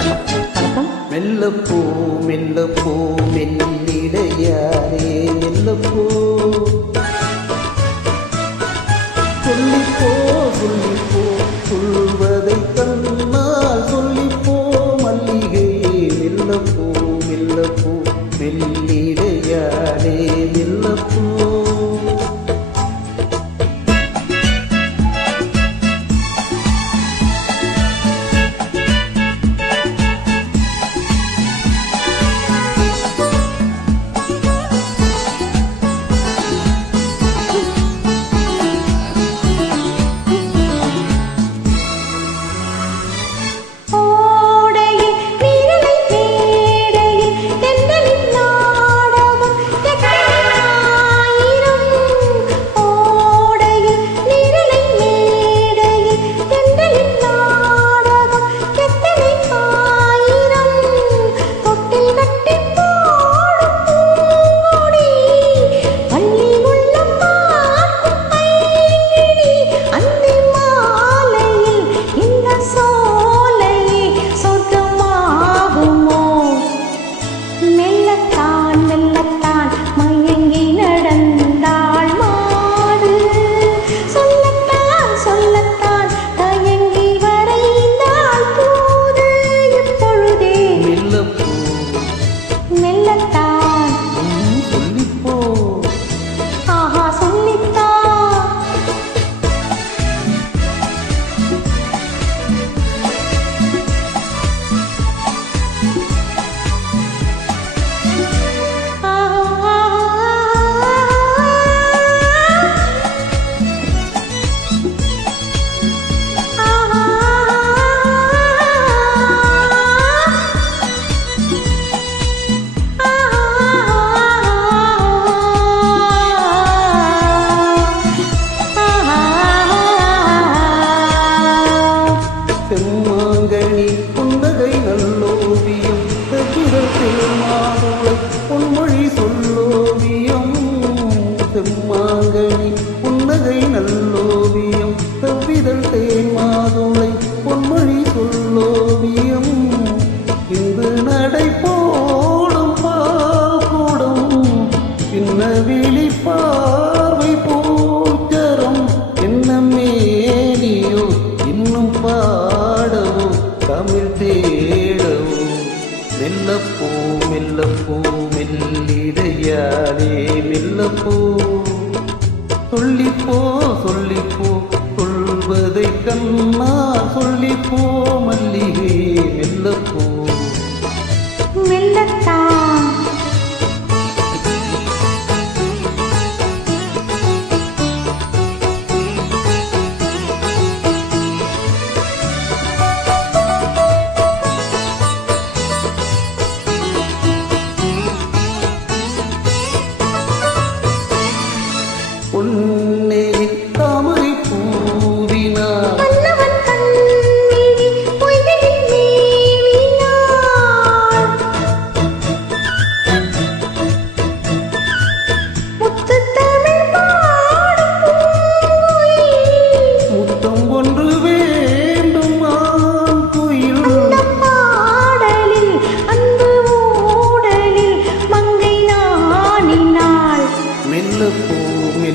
வணக்கம். வணக்கம் மெல்லப்போ மெல்லப்போ மெல்லிடையாரே மெல்லப்போ கடல் ஓவியம் தவிதழ் தேன் மாதுளை பொன்மொழி சொல்லோவியம். இந்து நடை போடும் பாடும் பின்ன விழி பார்வை பூச்சரம் என்னம் மேனியோ இன்னும் பாடவோ தமிழ் தேடவோ. மெல்லப்போ மெல்லப்போ மெல்லிடையாதே மெல்லப்போ. சொல்லிப்போ கண்ணா சொல்லி போ மல்லிகை மெல்ல போ.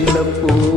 the pool.